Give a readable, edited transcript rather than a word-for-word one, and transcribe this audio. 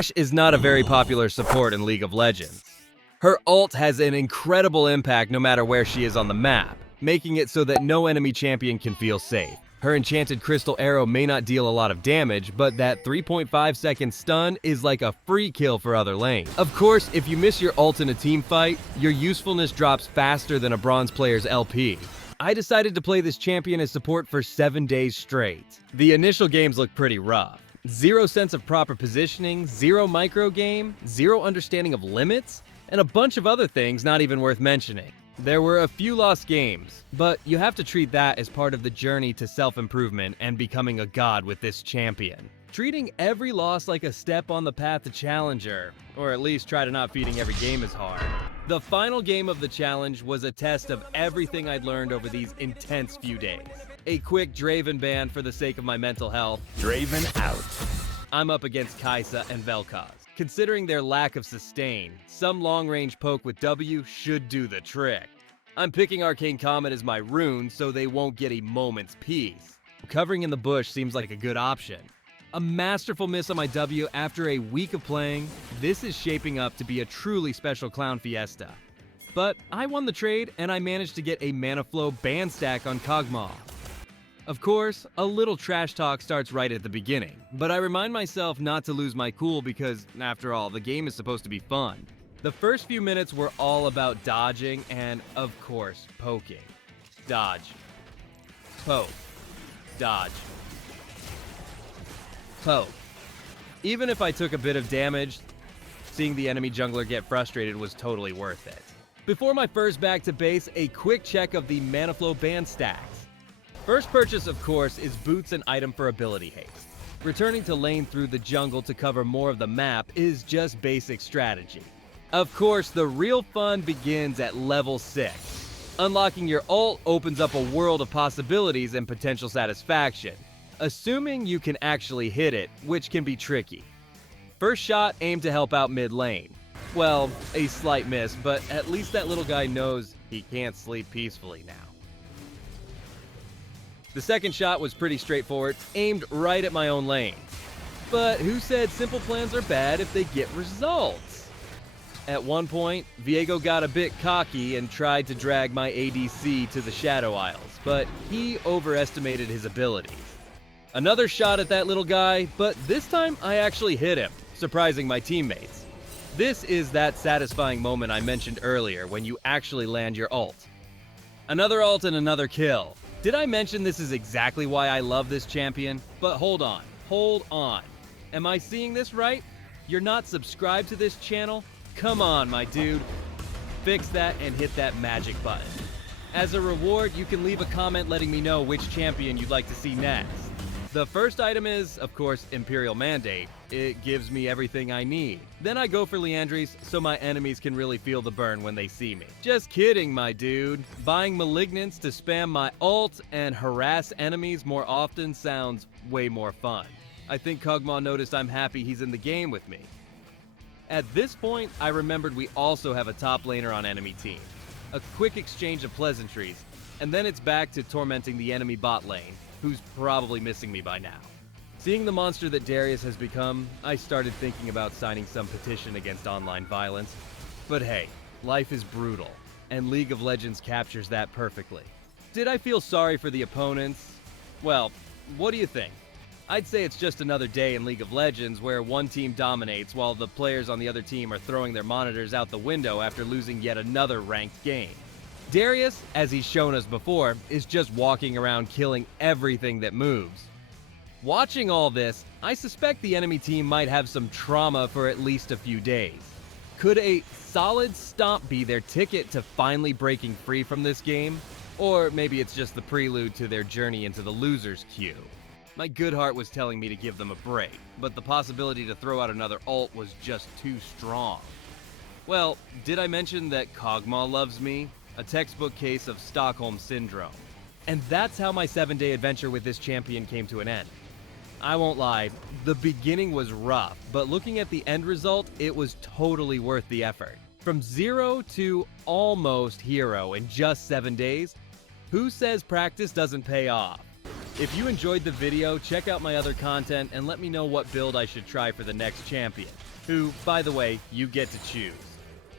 Ashe is not a very popular support in League of Legends. Her ult has an incredible impact no matter where she is on the map, making it so that no enemy champion can feel safe. Her enchanted crystal arrow may not deal a lot of damage, but that 3.5 second stun is like a free kill for other lanes. Of course, if you miss your ult in a team fight, your usefulness drops faster than a bronze player's LP. I decided to play this champion as support for 7 days straight. The initial games looked pretty rough. Zero sense of proper positioning, zero micro game, zero understanding of limits, and a bunch of other things not even worth mentioning. There were a few lost games, but you have to treat that as part of the journey to self-improvement and becoming a god with this champion. Treating every loss like a step on the path to challenger, or at least try to not feeding every game as hard. The final game of the challenge was a test of everything I'd learned over these intense few days. A quick Draven ban for the sake of my mental health. Draven out. I'm up against Kai'Sa and Vel'Koz. Considering their lack of sustain, some long-range poke with W should do the trick. I'm picking Arcane Comet as my rune so they won't get a moment's peace. Covering in the bush seems like a good option. A masterful miss on my W after a week of playing. This is shaping up to be a truly special clown fiesta. But I won the trade and I managed to get a mana flow ban stack on Kog'Maw. Of course, a little trash talk starts right at the beginning, but I remind myself not to lose my cool because, after all, the game is supposed to be fun. The first few minutes were all about dodging and, of course, poking. Dodge. Poke. Dodge. Poke. Even if I took a bit of damage, seeing the enemy jungler get frustrated was totally worth it. Before my first back to base, a quick check of the mana flow ban stacks. First purchase, of course, is boots and item for ability haste. Returning to lane through the jungle to cover more of the map is just basic strategy. Of course, the real fun begins at level 6. Unlocking your ult opens up a world of possibilities and potential satisfaction, assuming you can actually hit it, which can be tricky. First shot aimed to help out mid lane. Well, a slight miss, but at least that little guy knows he can't sleep peacefully now. The second shot was pretty straightforward, aimed right at my own lane. But who said simple plans are bad if they get results? At one point, Viego got a bit cocky and tried to drag my ADC to the Shadow Isles, but he overestimated his abilities. Another shot at that little guy, but this time I actually hit him, surprising my teammates. This is that satisfying moment I mentioned earlier when you actually land your ult. Another ult and another kill. Did I mention this is exactly why I love this champion? But hold on. Am I seeing this right? You're not subscribed to this channel? Come on, my dude. Fix that and hit that magic button. As a reward, you can leave a comment letting me know which champion you'd like to see next. The first item is, of course, Imperial Mandate. It gives me everything I need. Then I go for Liandry's so my enemies can really feel the burn when they see me. Just kidding, my dude. Buying Malignance to spam my ult and harass enemies more often sounds way more fun. I think Kog'Maw noticed I'm happy he's in the game with me. At this point, I remembered we also have a top laner on enemy team. A quick exchange of pleasantries, and then it's back to tormenting the enemy bot lane, who's probably missing me by now. Seeing the monster that Darius has become, I started thinking about signing some petition against online violence. But hey, life is brutal, and League of Legends captures that perfectly. Did I feel sorry for the opponents? Well, what do you think? I'd say it's just another day in League of Legends where one team dominates while the players on the other team are throwing their monitors out the window after losing yet another ranked game. Darius, as he's shown us before, is just walking around killing everything that moves. Watching all this, I suspect the enemy team might have some trauma for at least a few days. Could a solid stomp be their ticket to finally breaking free from this game? Or maybe it's just the prelude to their journey into the loser's queue. My good heart was telling me to give them a break, but the possibility to throw out another ult was just too strong. Well, did I mention that Kog'Maw loves me? A textbook case of Stockholm Syndrome. And that's how my 7-day adventure with this champion came to an end. I won't lie, the beginning was rough, but looking at the end result, it was totally worth the effort. From 0 to almost hero in just 7 days, who says practice doesn't pay off? If you enjoyed the video, check out my other content and let me know what build I should try for the next champion, who, by the way, you get to choose.